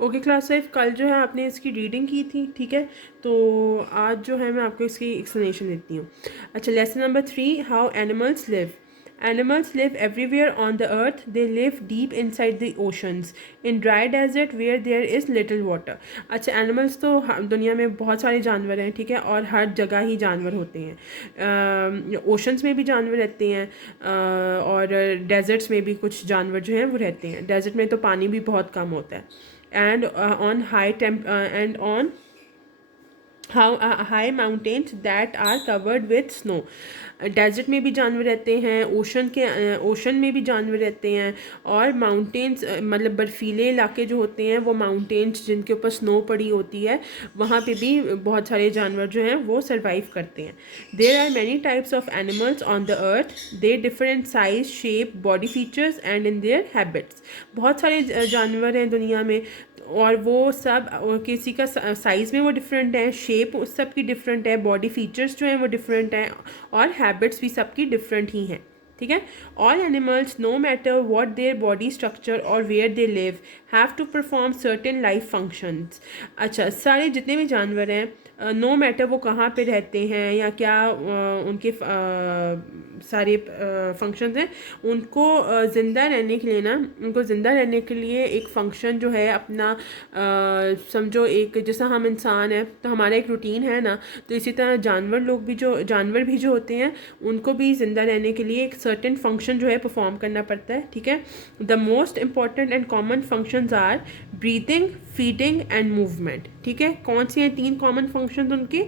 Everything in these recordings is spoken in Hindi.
ओके क्लास 5, कल जो है आपने इसकी रीडिंग की थी, ठीक है। तो आज जो है मैं आपको इसकी एक्सप्लेनेशन देती हूँ। अच्छा, lesson number 3, how animals live. Animals live everywhere on the earth. They live deep inside the oceans, in dry desert where there is little water. अच्छा, एनिमल्स तो दुनिया में बहुत सारे जानवर हैं, ठीक है, और हर जगह ही जानवर होते हैं। ओशंस में भी जानवर रहते हैं, और डेजर्ट्स में भी कुछ जानवर जो हैं वो रहते हैं। डेजर्ट में तो पानी भी बहुत कम होता है। And on high mountains that are covered with snow. Desert में भी जानवर रहते हैं, ओशन में भी जानवर रहते हैं, और माउंटेन्स मतलब बर्फीले इलाके जो होते हैं वो माउंटेन्स जिनके ऊपर स्नो पड़ी होती है, वहाँ पे भी बहुत सारे जानवर जो हैं वो सर्वाइव करते हैं। There are many types of animals on the earth. They different size, shape, body features and in their habits. बहुत सारे जानवर हैं दुनिया में, और वो सब किसी का साइज़ में वो डिफरेंट है, शेप उस सब की डिफरेंट है, बॉडी फीचर्स जो हैं वो डिफरेंट हैं, और हैबिट्स भी सबकी डिफरेंट ही हैं, ठीक है। All animals, no matter what their body structure और where they live, have to perform certain life functions. अच्छा, सारे जितने भी जानवर हैं, नो मैटर वो कहाँ पे रहते हैं या क्या उनके सारे फंक्शंस हैं, उनको ज़िंदा रहने के लिए ना, उनको ज़िंदा रहने के लिए एक फ़ंक्शन जो है अपना, समझो एक जैसा हम इंसान है तो हमारा एक रूटीन है ना, तो इसी तरह जानवर भी जो होते हैं उनको भी ज़िंदा रहने के लिए एक सर्टेन फंक्शन जो है परफॉर्म करना पड़ता है, ठीक है। The most important and common functions are breathing, feeding and movement, ठीक है। कौन सी हैं 3 कॉमन फंक्शंस उनके,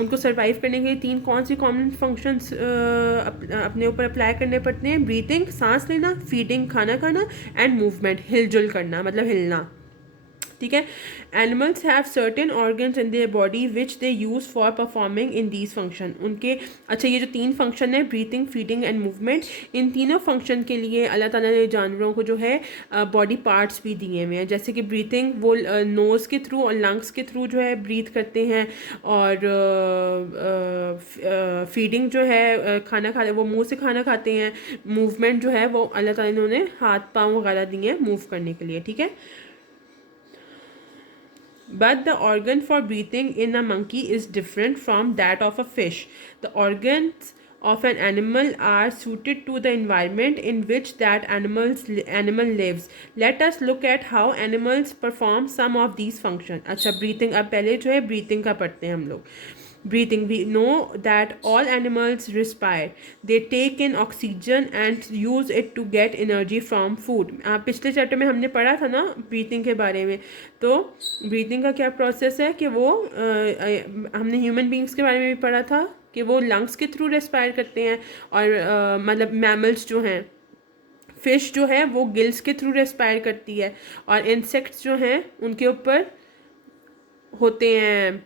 उनको सर्वाइव करने के लिए 3 कौन सी कॉमन फंक्शंस अपने ऊपर अप्लाई करने पड़ते हैं? ब्रीथिंग, सांस लेना, फीडिंग, खाना खाना, एंड मूवमेंट, हिलजुल करना मतलब हिलना, ठीक है। Animals have certain organs in their body which they use for performing in these function. उनके अच्छा, ये जो 3 फंक्शन है, ब्रीथिंग, फीडिंग एंड मूवमेंट, इन तीनों फंक्शन के लिए अल्लाह ताला ने जानवरों को जो है बॉडी पार्ट्स भी दिए हुए हैं। जैसे कि ब्रीथिंग वो नोज़ के थ्रू और लंग्स के थ्रू जो है ब्रीथ करते हैं, और फीडिंग जो है खाना खा वो मुँह से खाना खाते हैं। मूवमेंट जो है वो अल्लाह ताला ने उन्हें हाथ पाँव वगैरह दिए हैं मूव करने के लिए, ठीक है। But the organ for breathing in a monkey is different from that of a fish. The organs of an animal are suited to the environment in which that animal lives. Let us look at how animals perform some of these functions. अच्छा, breathing अब पहले जो है breathing का पढ़ते हैं हम लोग। Breathing, we know that all animals respire. They take in oxygen and use it to get energy from food. पिछले चैप्टर में हमने पढ़ा था ना ब्रीथिंग के बारे में। तो ब्रीथिंग का क्या प्रोसेस है कि वो हमने ह्यूमन बींग्स के बारे में भी पढ़ा था कि वो लंग्स के थ्रू रेस्पायर करते हैं, और मतलब मैमल्स जो हैं, फिश जो है वो गिल्स के थ्रू रेस्पायर करती है, और इंसेक्ट्स जो हैं उनके ऊपर होते हैं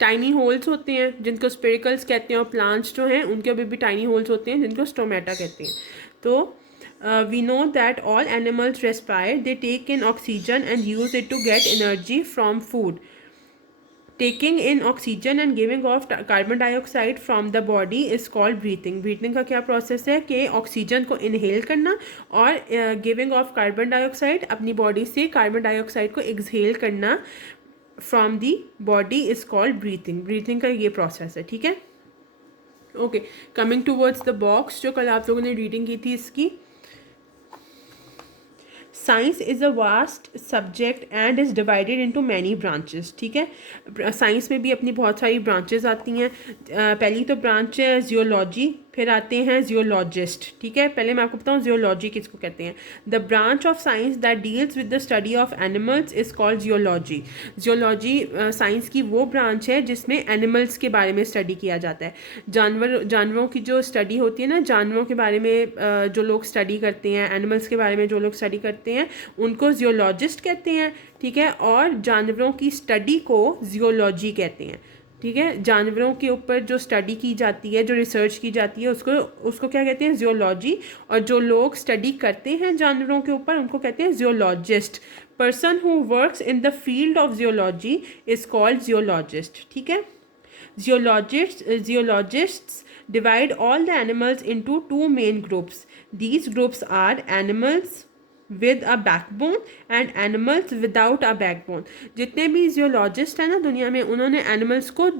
टाइनी होल्स होते हैं जिनको स्पेरिकल्स कहते हैं, और प्लांट्स जो हैं उनके ऊपर भी टाइनी होल्स होते हैं जिनको स्टोमेटा कहते हैं। तो we know that all animals respire. They take in oxygen and use it to get energy from food. Taking in oxygen and giving off carbon dioxide from the body is called breathing. Breathing का क्या प्रोसेस है कि ऑक्सीजन को इनहेल करना और गिविंग ऑफ कार्बन डाइऑक्साइड, अपनी बॉडी से कार्बन डाइऑक्साइड को एक्सहेल करना from the body is called breathing. Breathing का ये प्रोसेस है, ठीक है। Okay, coming towards the box, जो कल आप लोगों ने रीडिंग की थी इसकी। Science is a vast subject and is divided into many branches, ठीक है। साइंस में भी अपनी बहुत सारी ब्रांचेस आती हैं। पहली तो ब्रांच है जियोलॉजी, फिर आते हैं जियोलॉजिस्ट, ठीक है। पहले मैं आपको बताऊँ जियोलॉजी किसको कहते हैं। The branch of science that deals with the study of animals is called geology. Geology science की वो ब्रांच है जिसमें एनिमल्स के बारे में स्टडी किया जाता है। जानवरों की जो स्टडी होती है ना, जानवरों के बारे में जो लोग स्टडी करते हैं, एनिमल्स के बारे में जो लोग स्टडी करते हैं उनको जियोलॉजिस्ट कहते हैं, ठीक है। और जानवरों की स्टडी को जियोलॉजी कहते हैं, ठीक है। जानवरों के ऊपर जो स्टडी की जाती है, जो रिसर्च की जाती है, उसको क्या कहते हैं? जियोलॉजी। और जो लोग स्टडी करते हैं जानवरों के ऊपर उनको कहते हैं geologist. Person who works in the field of geology is called geologist, ठीक है। जियोलॉजिस्ट्स divide all the animals into 2 main groups. These groups are animals with a backbone and animals without a backbone. जितने भी जियोलॉजिस्ट हैं ना दुनिया में, उन्होंने एनिमल्स को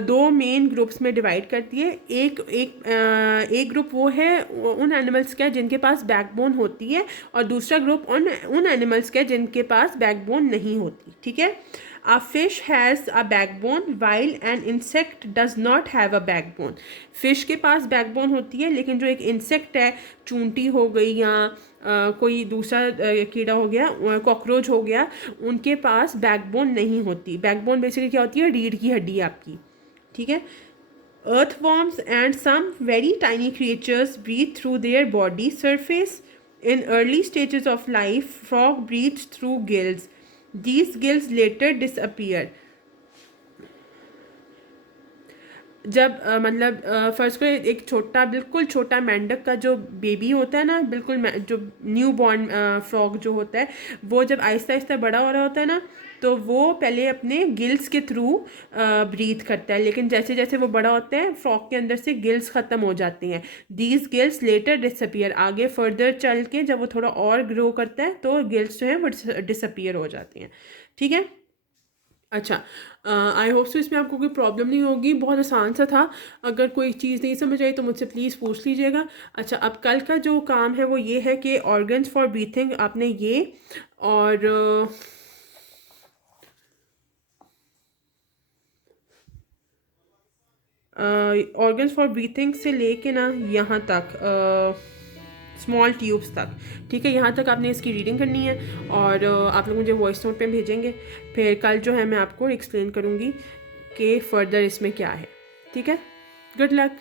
दो मेन ग्रुप्स में डिवाइड करती है। एक ग्रुप वो है उन एनिमल्स का जिनके पास बैकबोन होती है, और दूसरा ग्रुप उन एनिमल्स का जिनके पास बैकबोन नहीं होती। ठीक है। A fish has a backbone while an insect does not have a backbone। Fish के पास बैकबोन होती है, लेकिन जो एक इंसेक्ट है, चूंटी हो गई या कोई दूसरा कीड़ा हो गया, कॉकरोच हो गया, उनके पास बैकबोन नहीं होती। बैकबोन बेसिकली क्या होती है? रीढ़ की हड्डी आपकी। ठीक है। Earthworms and some very tiny creatures breathe through their body surface. In early stages of life, frog breathes through gills. These gills later disappear. जब मतलब फर्स्ट को एक छोटा, बिल्कुल छोटा मेंढक का जो बेबी होता है ना, बिल्कुल जो न्यू बॉर्न फ्रॉग जो होता है, वो जब आहिस्ता आहिस्ता बड़ा हो रहा होता है ना, तो वो पहले अपने गिल्स के थ्रू ब्रीथ करता है, लेकिन जैसे जैसे वो बड़ा होता है, फ्रॉग के अंदर से गिल्स ख़त्म हो जाती हैं। These gills later disappear. आगे फर्दर चल के जब वो थोड़ा और ग्रो करता है, तो गिल्स जो है वो डिसअपियर हो जाती हैं। ठीक है। अच्छा, आई होप सो इसमें आपको कोई प्रॉब्लम नहीं होगी। बहुत आसान सा था। अगर कोई चीज़ नहीं समझ आई तो मुझसे प्लीज़ पूछ लीजिएगा। अच्छा, अब कल का जो काम है वो ये है कि ऑर्गन्स फॉर ब्रीथिंग आपने ये, और ऑर्गन्स फॉर ब्रीथिंग से लेके ना यहाँ तक स्मॉल ट्यूब्स तक। ठीक है, यहाँ तक आपने इसकी रीडिंग करनी है, और आप लोग मुझे वॉइस नोट पे भेजेंगे। फिर कल जो है मैं आपको एक्सप्लेन करूँगी कि फ़र्दर इसमें क्या है। ठीक है। Good luck.